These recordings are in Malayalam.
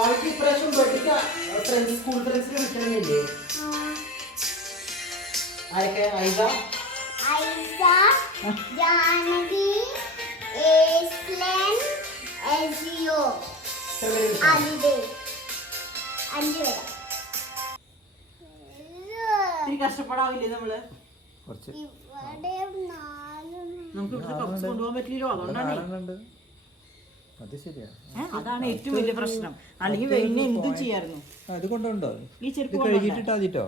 അവൾക്ക് ഇപ്രാവശ്യം ഫ്രണ്ട്സ് സ്കൂൾ ഫ്രണ്ട്സിനെ വിളിക്കണമെന്നില്ലേ? ആരൊക്കെ? ഐസ, ജാനകി, ഏസ്ലൻ, എസിയോ, അലിദേ. 5 പേര്. ഇത്തിരി കഷ്ടപ്പെടാവില്ലേ നമ്മള്? നമുക്ക് ഇവിടുത്തെ കപ്സ് കൊണ്ടുപോകാൻ പറ്റില്ലല്ലോ, അതുകൊണ്ടാണ്. അതാണ് ഏറ്റവും വലിയ പ്രശ്നം. അല്ലെങ്കിൽ പിന്നെ എന്തും ചെയ്യായിരുന്നു. ഇത് കൊണ്ടുണ്ടോ? ഈ ചെരുപ്പ് കഴുകിയിട്ടോ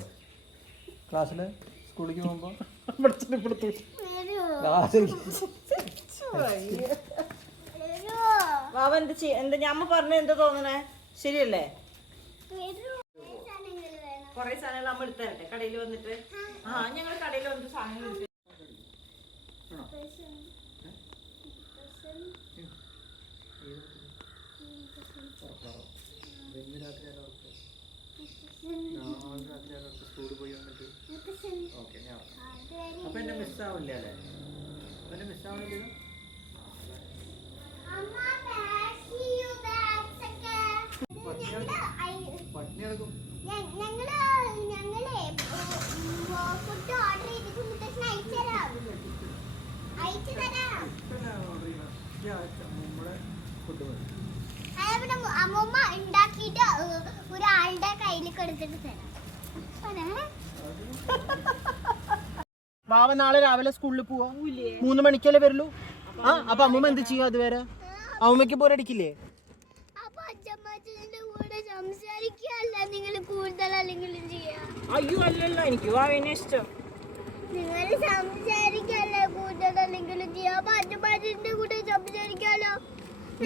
ക്ലാസ്സില് സ്കൂളിലേക്ക് പോകുമ്പോ എന്താ ഞമ്മ പറഞ്ഞ എന്താ തോന്നണേ? ശരിയല്ലേ? കൊറേ സാധനങ്ങൾ നമ്മൾ എടുത്തു തരട്ടെ കടയിൽ വന്നിട്ട്? ഞങ്ങൾ കടയിൽ വന്നിട്ട് സാധനങ്ങൾ എടുത്ത് സ്കൂളിൽ പോയി വന്നിട്ട് അപ്പൊ എന്നെ മിസ്സാവില്ല അല്ലേ? എന്നെ മിസ്സാവണില്ല. പട്ടിണി എടുക്കും. അമ്മൂമ്മ ഉണ്ടാക്കിട്ട് ഒരാളുടെ കയ്യിൽ കൊടുത്തിട്ട് തരാം. ബാവ നാളെ രാവിലെ സ്കൂളിൽ പോവാ. 3 മണിക്കല്ലേ വരുള്ളൂ. അപ്പൊ അമ്മൂമ്മ എന്ത് ചെയ്യാ അതുവരെ? അമ്മൂമ്മക്ക് ബോറടിക്കില്ലേ? അയ്യോ അല്ലല്ലോ, എനിക്ക് ബാവേനെ ഇഷ്ടം. നിങ്ങൾ സംസാരിക്കല്ലേ കൂടുതലെങ്കിലും ചെയ്യാം. അച്ഛൻ്റെ കൂടെ സംസാരിക്കാലോ.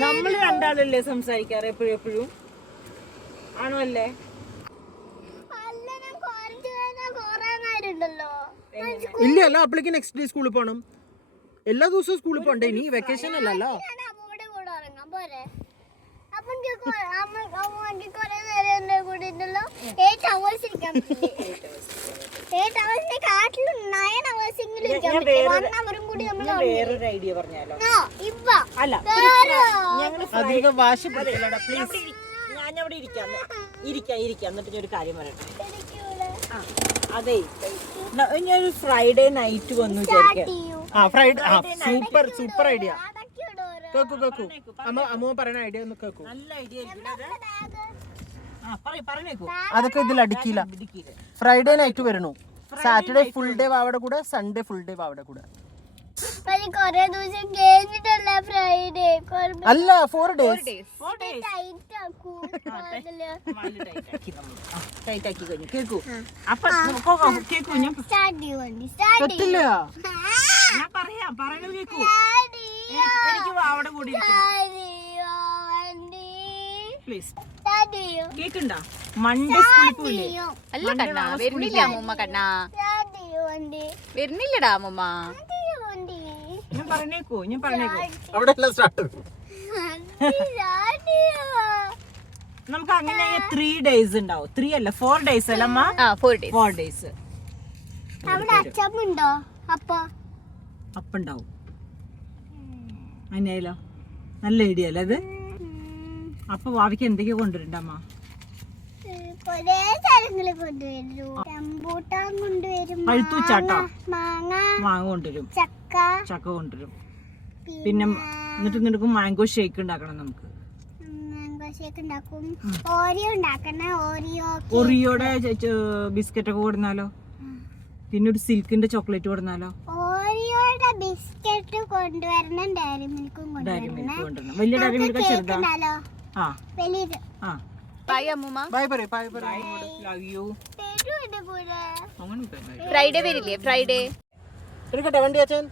നമ്മൾ രണ്ടാളല്ലേ സംസാരിക്കാറ് എപ്പോഴും? ആണോ അല്ലേ? ഇല്ല അല്ല, അപ്പോഴേക്ക് നെക്സ്റ്റ് ഡേ സ്കൂളിൽ പോകണം. എല്ലാ ദിവസവും സ്കൂളിൽ പോകണ്ടേ? ഇനി വെക്കേഷൻ അല്ലല്ലോ. വേറൊരു ഐഡിയ പറഞ്ഞാലോ? അല്ല, അധികം വാശി പിടിക്കില്ലടാ പ്ലീസ്. ഞാൻ അവിടെ ഇരിക്കാം എന്നിട്ട് ഒരു കാര്യം പറയട്ടെ. അതെ, ഞാനൊരു ഫ്രൈഡേ നൈറ്റ് വന്നു വിചാരിക്കാം. Super idea. കേക്കൂ അമ്മ പറയുന്ന ഐഡിയ ഒന്ന് കേക്കൂ. നല്ല ഐഡിയ. അതൊക്കെ ഇതിൽ അടിക്കില്ല. ഫ്രൈഡേ നൈറ്റ് വരണു. സാറ്റർഡേ ഫുൾ ഡേ വാവയുടെ കൂടെ, സൺഡേ ഫുൾ ഡേ വാവയുടെ കൂടെ. അല്ല, 4 days. കേക്കൂ പറ്റില്ല. ഞാൻ പറയണത് കേക്കൂ. എനിക്ക് വാവയുടെ കൂടെ പ്ലീസ്. കേക്കുണ്ടോ? മൺഡേ സ്കൂളിൽ പോയില്ലേ? അല്ല കണ്ണാ, വരുന്നില്ല അമ്മൂമ്മ. കണ്ണാ വരുന്നില്ലടാ അമ്മൂമ്മ. ഞാൻ പറഞ്ഞേക്കൂ. അവിടെ സ്റ്റാർട്ട്. നമുക്ക് അങ്ങനെ 3 days ഉണ്ടാവും. 3 അല്ല 4 days അല്ല അമ്മ? 4 days. അപ്പുണ്ടാവും. അങ്ങനെയല്ലോ, നല്ല ഐഡിയ അല്ലേ അത്? അപ്പൊ ഭാവിക്ക് എന്തൊക്കെയാ കൊണ്ടുവരണ്ട അമ്മ? പഴുത്തൂച്ചാട്ടോ, മാങ്ങ കൊണ്ടുവരും, ചക്ക കൊണ്ടുവരും. പിന്നെ എന്നിട്ട് നിനക്ക് മാംഗോ ഷേക്ക് ഉണ്ടാക്കണം. നമുക്ക് ഓറിയോടെ ബിസ്ക്കറ്റ് ഒക്കെ കൊടുന്നാലോ? പിന്നെ ഒരു സിൽക്കിന്റെ ചോക്ലേറ്റ് കൊടുന്നാലോ? ബിസ്ക്കറ്റ് കൊണ്ടുവരണം, ഡയറി മിൽക്കും കൊണ്ടുവരണം. വലിയ ഡയറി മിൽക്ക് ചെറുതാ? ബൈ അമ്മൂമ്മ. ബൈ പറയൂ. Love you. ഫ്രൈഡേ വരില്ലേ? ഫ്രൈഡേ എടുക്കട്ടെ വണ്ടി അച്ഛൻ.